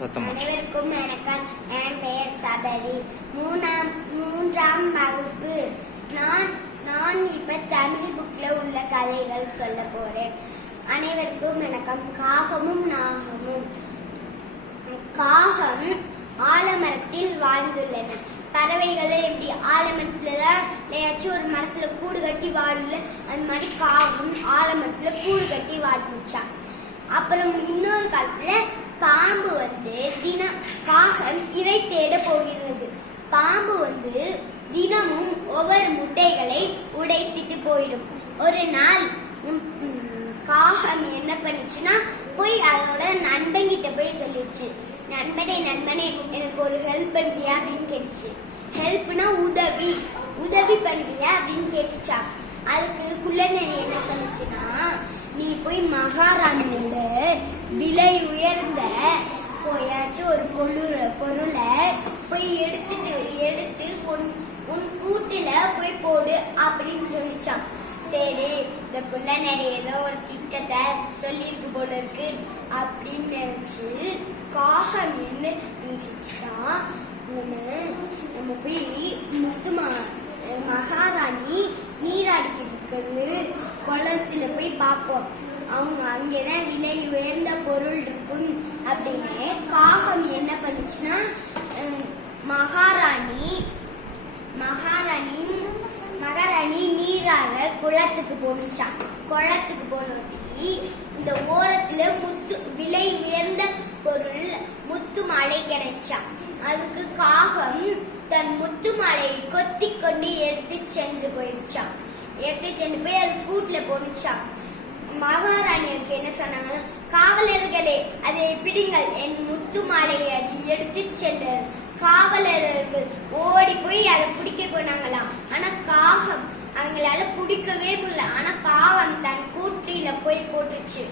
அனைவருக்கும் வணக்கம். என் பெயர் சபரி. மூன்றாம் வகுப்பு. நான் இப்ப தமிழ் புக்ல உள்ள கதைகள் சொல்ல போறேன். அனைவருக்கும் வணக்கம். காகமும் நாகமும். காகம் ஆலமரத்தில் வாழ்ந்துள்ளன. பறவைகளை எப்படி ஆலமரத்துலதான் ஏதாச்சும் ஒரு மரத்துல கூடு கட்டி வாழல, அந்த மாதிரி காகம் ஆலமரத்துல கூடு கட்டி வாழ்ந்துச்சான். அப்புறம் இன்னொரு காலத்துல பாம்பு காகம் இறை தேட போகிறது. பாம்பு தினமும் ஒவ்வொரு முட்டைகளை உடைத்துட்டு போயிடும். ஒரு நாள் காகம் என்ன பண்ணுச்சுன்னா போய் அதோட நண்பன்கிட்ட போய் சொல்லிடுச்சு. நண்பனே எனக்கு ஒரு ஹெல்ப் பண்றியா அப்படின்னு கேட்டுச்சு. ஹெல்ப்னா உதவி பண்றியா அப்படின்னு கேட்டுச்சா. அதுக்கு குள்ளநரி என்ன சொல்லுச்சுன்னா, நீ போய் மகாராணியோட விலை உயர்ந்த போயாச்சும் ஒரு பொருளை போய் எடுத்து உன் கூட்டுல போய் போடு அப்படின்னு சொல்லிச்சான். சரி, இந்த குள்ளநரி ஏதோ ஒரு திட்டத்தை சொல்லியிருக்கு போல இருக்கு அப்படின்னு நினைச்சு காகம் என்ன நினைச்சுச்சுன்னா, நம்ம போய் மகாராணி நீராடிக்கிட்டு இருக்கிறது குளத்துல போய் பார்ப்போம், அவங்க அங்கேதான் விலை உயர்ந்த பொருள் இருக்கும் அப்படின்னு காகம் என்ன பண்ணுச்சுன்னா, மகாராணி நீராட குளத்துக்கு போனுச்சான். குளத்துக்கு போனோட்டி இந்த ஓரத்துல விலை உயர்ந்த பொருள் முத்து மாலை கிடைச்சான். அதுக்கு காகம் தன் முத்து மாலையை கொத்தி கொண்டு எடுத்து சென்று போய் அது கூட்டுல போனுச்சான். மகாராணிக்கு என்ன சொன்னாங்கன்னா, காவலர்களே அதை பிடிங்கள், என் முத்து மாலையை அது எடுத்து சென்றார். காவலர்கள் ஓடி போய் அதை பிடிக்க போனாங்களாம். ஆனா காகம் அவங்களால பிடிக்கவே முடியல. ஆனா காகம் தன் கூட்டில போய் போட்டுருச்சு.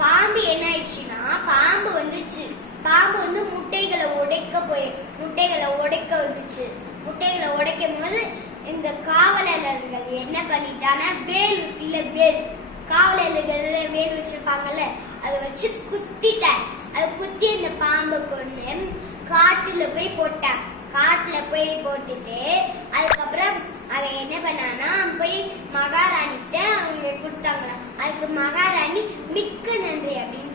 பாம்பு என்ன ஆயிடுச்சுன்னா, பாம்பு முட்டைகளை உடைக்க வந்துச்சு. முட்டைகளை உடைக்கும் போது இந்த காவலர்கள் என்ன பண்ணிட்டானா, காவலர்கள் வேல் வச்சிருப்பாங்கல்ல, அதை வச்சு குத்திட்டான். அதை குத்தி அந்த பாம்பை கொண்டு காட்டுல போய் போட்டுட்டு அதுக்கப்புறம் அவன் என்ன பண்ணானா, போய் மகாராணிட்ட அவங்க கொடுத்தாங்களாம். அதுக்கு மகாராணி மிக்க நன்றி அப்படின்னு